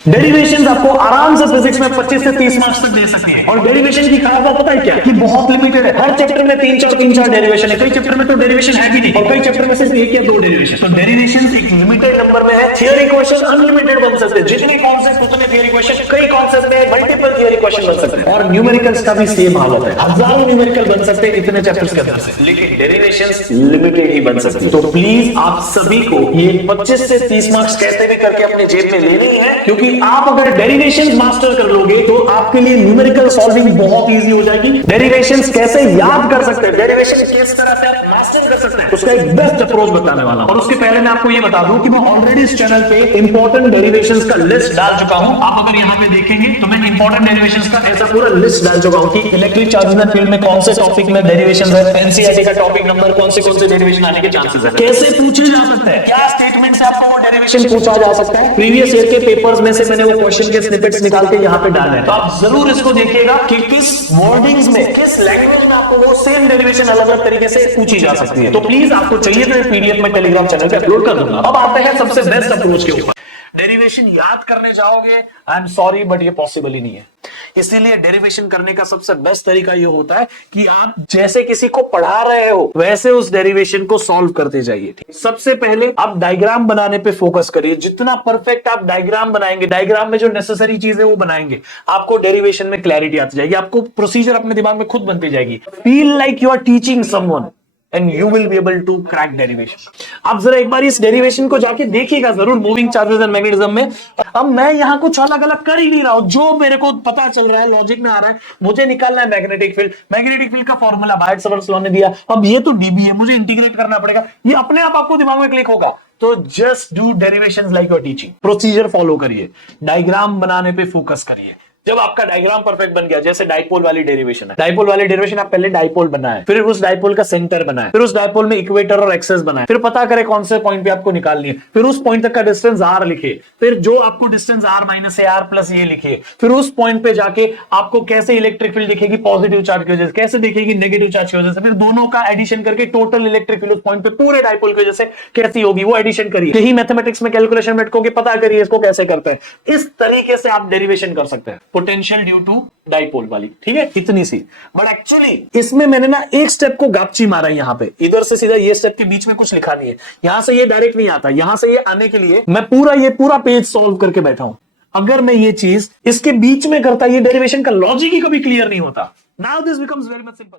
Derivations आपको आराम से फिजिक्स में 25 से 30 मार्क्स तक दे सकती है। और डेरिवेशन की खास बात पता है क्या, कि बहुत लिमिटेड है। हर चैप्टर में तीन चार डेरिवेशन है, कई चैप्टर में तो डेरिवेशन है भी नहीं, और कई चैप्टर में सिर्फ एक या दो डेरिवेशन। तो डेरिवेशन एक लिमिटेड नंबर में है। थियरी क्वेश्चन अनलिमिटेड बन सकते हैं, जितने कॉन्सेप्ट उतने थियरी क्वेश्चन, कई कॉन्सेप्ट में मल्टीपल थियरी क्वेश्चन बन सकते हैं। और न्यूमेरिकल्स का भी सेम हालत है, हजारों न्यूमेरिकल बन सकते हैं इतने चैप्टर्स के अंदर से, लेकिन डेरिवेशंस लिमिटेड ही बन सकती है। तो प्लीज आप सभी को ये 25 से 30 मार्क्स कैसे भी करके अपने जेब में लेनी है, क्योंकि आप अगर डेरिवेशंस मास्टर कर लोगे तो आपके लिए न्यूमेरिकल सॉल्विंग बहुत इजी हो जाएगी। डेरिवेशंस कैसे याद कर सकते हैं, डेरिवेशन किस तरह से आप मास्टर कर सकते हैं, उसका एक बेस्ट अप्रोच बताने वाला हूं। और उसके पहले मैं आपको ये बता दूं कि मैं ऑलरेडी इस चैनल पे इंपॉर्टेंट डेरिवेशंस का लिस्ट डाल चुका हूं। आप अगर यहां पे देखेंगे तो मैं इंपॉर्टेंट डेरिवेशंस का ऐसा पूरा लिस्ट डाल चुका हूं कि इलेक्ट्रिक चार्जेस एंड फील्ड में कौन से टॉपिक में डेरिवेशंस है, एनसीईआरटी का टॉपिक नंबर कौन से डेरिवेशन आने के चांसेस है, कैसे पूछे जा सकते हैं, क्या स्टेटमेंट से आपको वो डेरिवेशन पूछा जा सकता है। प्रीवियस ईयर के पेपर्स में से मैंने वो क्वेश्चन के स्निपेट्स निकाल के यहाँ पे डाले हैं, तो आप जरूर इसको देखिएगा कि किस वर्डिंग्स में, किस लैंग्वेज में आपको वो सेम डेरिवेशन अलग अलग तरीके से पूछी जा सकती है। तो प्लीज आपको चाहिए तो पीडीएफ में टेलीग्राम चैनल पे अपलोड कर दूंगा। अब आते हैं सबसे बेस्ट अप्रोच के ऊपर। डेरिवेशन याद करने जाओगे, आई एम सॉरी बट ये पॉसिबल ही नहीं है। इसीलिए डेरिवेशन करने का सबसे बेस्ट तरीका ये होता है कि आप जैसे किसी को पढ़ा रहे हो वैसे उस डेरिवेशन को सॉल्व करते जाइए। सबसे पहले आप डायग्राम बनाने पे फोकस करिए। जितना परफेक्ट आप डायग्राम बनाएंगे, डायग्राम में जो नेसेसरी चीजें वो बनाएंगे, आपको डेरिवेशन में क्लैरिटी आती जाएगी, आपको प्रोसीजर अपने दिमाग में खुद बनती जाएगी। Feel like you are teaching someone and you will be able to crack derivation। आप जरा एक बार इस डेरिवेशन को जाके देखिएगा जरूर, मूविंग चार्जेस एंड मैग्नेटिज्म में। अब मैं यहाँ कुछ अलग अलग कर ही नहीं रहा हूं, जो मेरे को पता चल रहा है, लॉजिक में आ रहा है, मुझे निकालना है मैग्नेटिक फील्ड। मैग्नेटिक फील्ड का फॉर्मूला बायट-सावर्त लॉ ने दिया, अब ये तो डीबी है, मुझे इंटीग्रेट करना पड़ेगा, ये अपने आप आपको दिमाग में क्लिक होगा। तो just do derivations like your teaching. Procedure follow करिए, डायग्राम बनाने पे फोकस करिए। जब आपका डायग्राम परफेक्ट बन गया, जैसे डाइपोल वाली डेरिवेशन है, डाइपोल वाली डेरिवेशन आप पहले डाइपोल बनाए, फिर उस डाइपोल का सेंटर बनाए, फिर उस डाइपोल में इक्वेटर और एक्सेस बनाए, फिर पता करें कौन से पॉइंट पे आपको निकालनी है, फिर उस पॉइंट तक का डिस्टेंस आर लिखे, फिर जो आपको डिस्टेंस आर माइनस है आर प्लस ये लिखिए, फिर उस पॉइंट पे जाके आपको कैसे इलेक्ट्रिक फील्ड दिखेगी पॉजिटिव चार्ज की वजह से, कैसे दिखेगी नेगेटिव चार्ज की वजह से, फिर दोनों का एडिशन करके टोटल इलेक्ट्रिक फील्ड उस पॉइंट पे पूरे डाइपोल की वजह से कैसी होगी वो एडिशन करिए। यही मैथमेटिक्स में कैलकुलेशन में अटकोगे, पता करिए इसको कैसे करते हैं। इस तरीके से आप डेरिवेशन कर सकते हैं, पोटेंशियल ड्यू टू डाइपोल वाली। ठीक है, इतनी सी। बट एक्चुअली इसमें मैंने ना एक स्टेप को गापची मारा है, यहाँ पे इधर से सीधा ये स्टेप के बीच में कुछ लिखा नहीं है, यहां से ये डायरेक्ट नहीं आता, यहां से ये आने के लिए मैं पूरा पेज सॉल्व करके बैठा हूं। अगर मैं ये चीज इसके बीच में करता, ये डेरिवेशन का लॉजिक ही कभी क्लियर नहीं होता। Now this becomes very much simple.